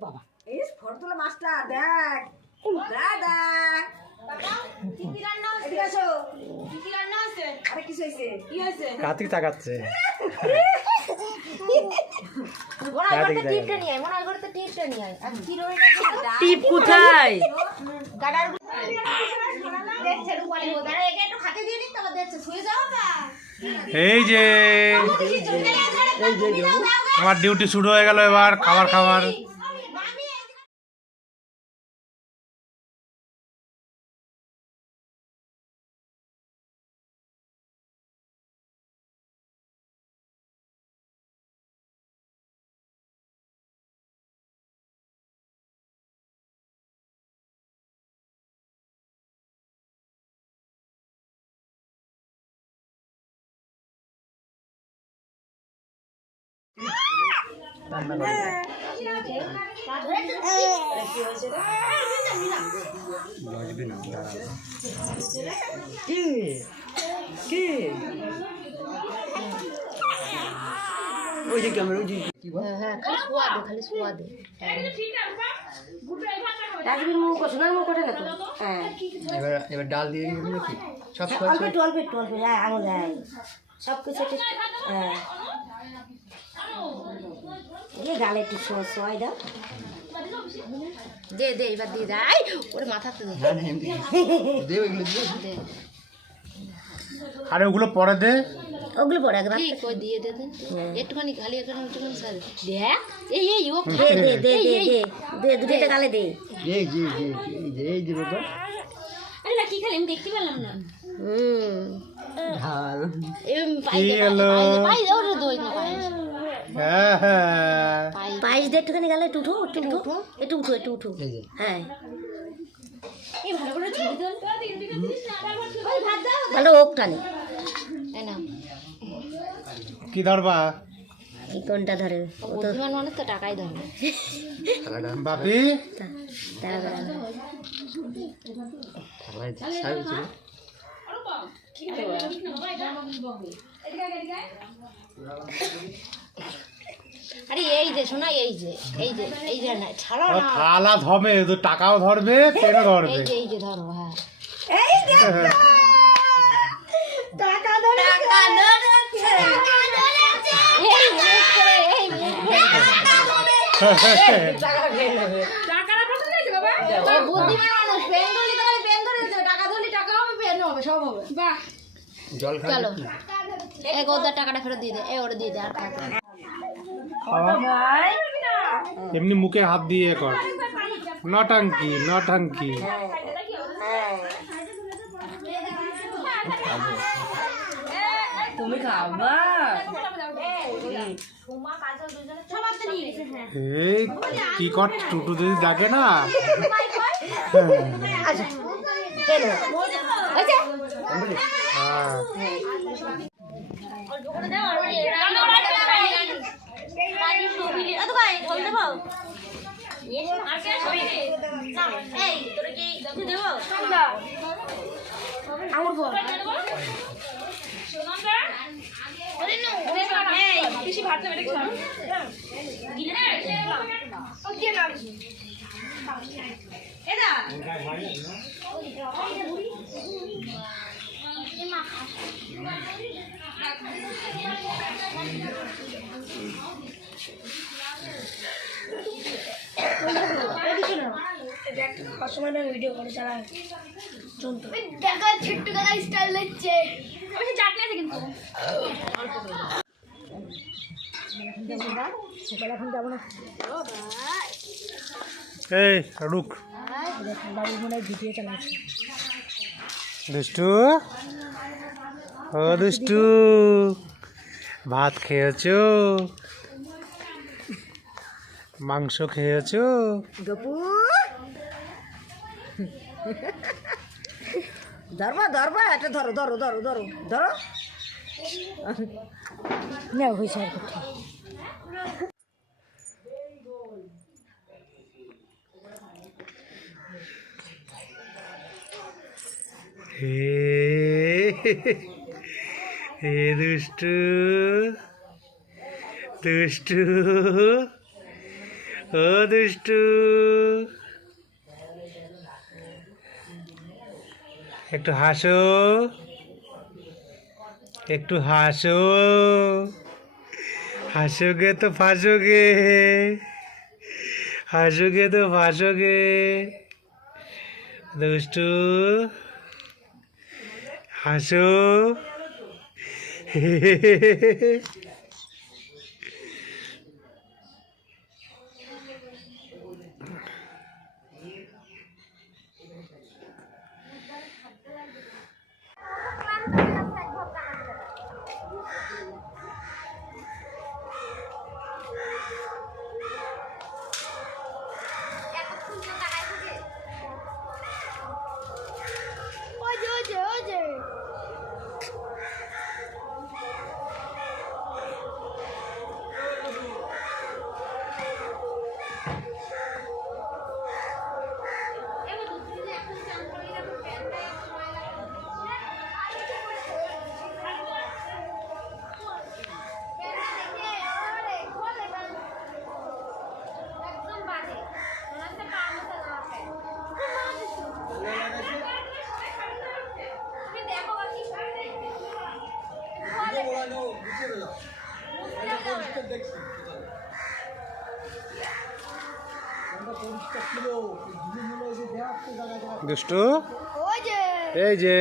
বাবা এই ফটো তোলা মাস্টার দেখ দাদা কি রান্না হচ্ছে এদিকে আসো কি রান্না হচ্ছে আরে কিছু হইছে কি হইছে কার্তিক তাকাচ্ছে মনে হয় করতে টিপটা নিয়ে আয় মনে হয় করতে টিপটা নিয়ে আয় আর কি রইটা টিপ কোথায় গাডার দেখছে রূপালি ওদারে একে একটু খাতে দিয়ে দিন তাহলে দেখছে শুয়ে যাও না এই যে আমার ডিউটি শুরু হয়ে গেল এবার খাবার খাবার ওই যে ক্যামেরা ওই যে হ্যাঁ খালি শোয়া দে রাজবীর মুখ সোনার মুখ ওঠে না তো হ্যাঁ এবার ডাল দিয়ে দিবি নাকি সব অল্প একটু হ্যাঁ আঙুল হ্যাঁ সব কিছু হ্যাঁ দিয়ে গালে একটু শোয়াই দাও দে এবার দিয়ে দেয় ওরে মাথাতে দে ওইগুলো দে আরে ওগুলো পরে দে ওগুলো পরে একবার ঠিক ওই দিয়ে দে একটুখানি খালি একটুখানি স্যার দেখ এই ও দে দুটো গালে দে এই যে বাবা আরে না কি খালি আমি দেখতে পেলাম না ঢাল এম কি হলো? পাই ওরে দই না পাই হ্যাঁ পায়েস দিয়ে একটুখানি গালে একটু উঠো এই যে হ্যাঁ এই ভালো করে ছবি তোল ওই ভাত দাও ভালো ওক টানে এই না কি ধরবা কি কোনটা ধরে বুদ্ধিমান মানুষ তো টাকাই ধরে থালাটা বাপি দাঁড়া থালায় সাইজ ছিল আরে এই যে শোনা এই যে না ছাড়ো ও না থালা ধরবে তো টাকাও ধরবে পেনও ধরবে এই যে ধরো হ্যাঁ এই দেখ টাকা ধরে এই মুখ করে এই বুদ্ধিমান মানুষ পেন ধরলি তো পেন ধরে টাকা ধরলি টাকা হবে পেন হবে সব হবে বাহ জল খাওয়া চলো এক ওদের টাকাটা ফেরত দিয়ে দে ওটা দিয়ে দে আর খাতে এমনি মুখে হাত দিয়ে কর নটাঙ্কি তুমি খাবা এই কি কর টুটু যদি ডাকে না হ্যাঁ ভিডিও করে চালাই দেখা ছোট্ট কাকা স্টাইল দিচ্ছে আমি চাটনি আছে কিন্তু এখন যাবো না এই রুক বাবু মনে হয় ভিডিও চালাচ্ছে দুষ্টু ও দুষ্টু ভাত খেয়েছো মাংস খেয়েছো গপু ধরবা এটা ধরো না হয়েছে আর কোথাও হে দুষ্টু দুষ্টু ও দুষ্টু, একটু হাসো, একটু হাসো, হাসোগে তো ফাঁসোগে, হাসোগে তো ফাঁসোগে। দুষ্টু হাসো। দুষ্টু, এই যে